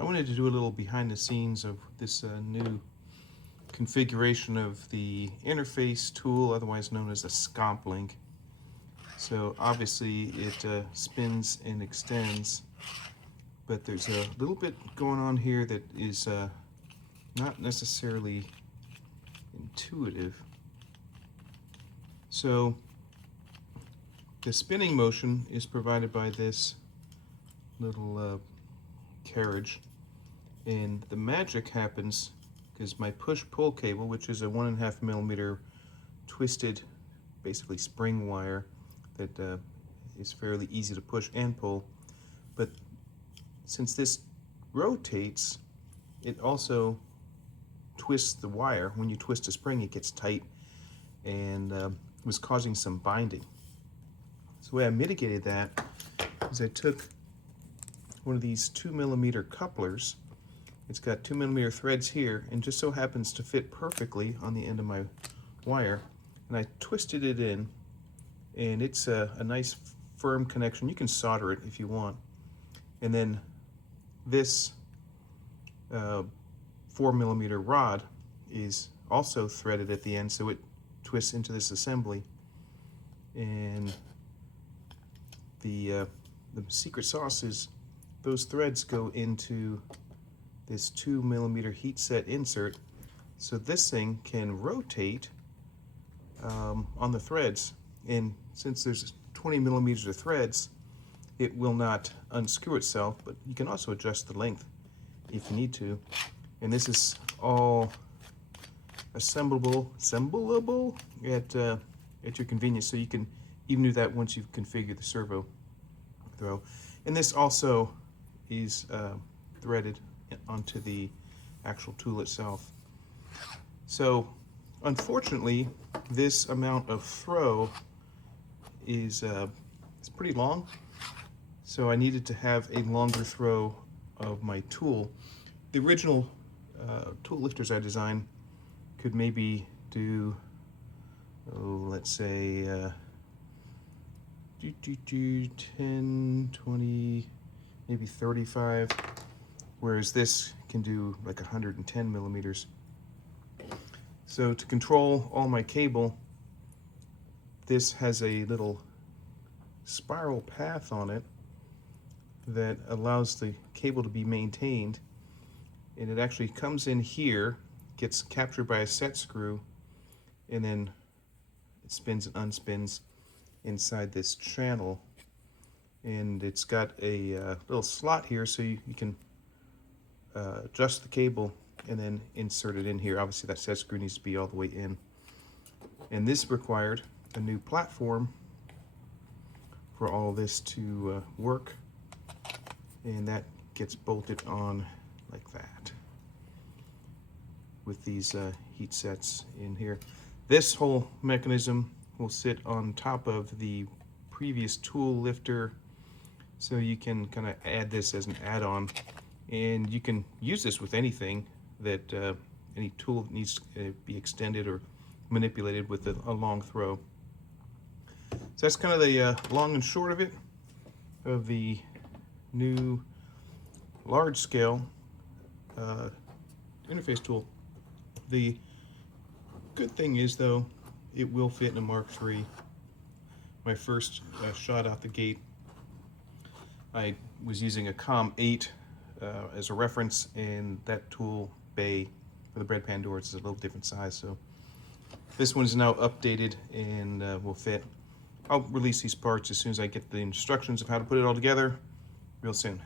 I wanted to do a little behind the scenes of this new configuration of the interface tool, otherwise known as a Scomp link. So obviously it spins and extends, but there's a little bit going on here that is not necessarily intuitive. So the spinning motion is provided by this little carriage, and the magic happens because my push-pull cable, which is a 1.5 millimeter twisted, basically spring wire that is fairly easy to push and pull, but since this rotates, it also twists the wire. When you twist a spring, it gets tight and was causing some binding. So the way I mitigated that is I took one of these 2 millimeter couplers. It's got 2 millimeter threads here and just so happens to fit perfectly on the end of my wire, and I twisted it in, and it's a nice firm connection. You can solder it if you want. And then this 4 millimeter rod is also threaded at the end, so it twists into this assembly. And the secret sauce is those threads go into this 2 millimeter heat set insert, so this thing can rotate on the threads. And since there's 20 millimeters of threads, it will not unscrew itself, but you can also adjust the length if you need to. And this is all assemblable at your convenience, so you can even do that once you've configured the servo throw. And this also is threaded onto the actual tool itself. So unfortunately, this amount of throw is it's pretty long, so I needed to have a longer throw of my tool. The original tool lifters I designed could maybe do, let's say 10, 20, maybe 35, whereas this can do like 110 millimeters. So to control all my cable, this has a little spiral path on it that allows the cable to be maintained, and it actually comes in here, gets captured by a set screw, and then it spins and unspins inside this channel. And it's got a little slot here, so you can adjust the cable and then insert it in here. Obviously that set screw needs to be all the way in. And this required a new platform for all this to work, and that gets bolted on like that with these heat sets in here. This whole mechanism will sit on top of the previous tool lifter, so you can kind of add this as an add-on, and you can use this with anything that any tool that needs to be extended or manipulated with a long throw. So that's kind of the long and short of it, of the new large-scale interface tool. The good thing is, though, it will fit in a Mark III. My first shot out the gate, I was using a COM 8 as a reference, and that tool bay for the bread pan doors is a little different size, so this one is now updated and will fit. I'll release these parts as soon as I get the instructions of how to put it all together real soon.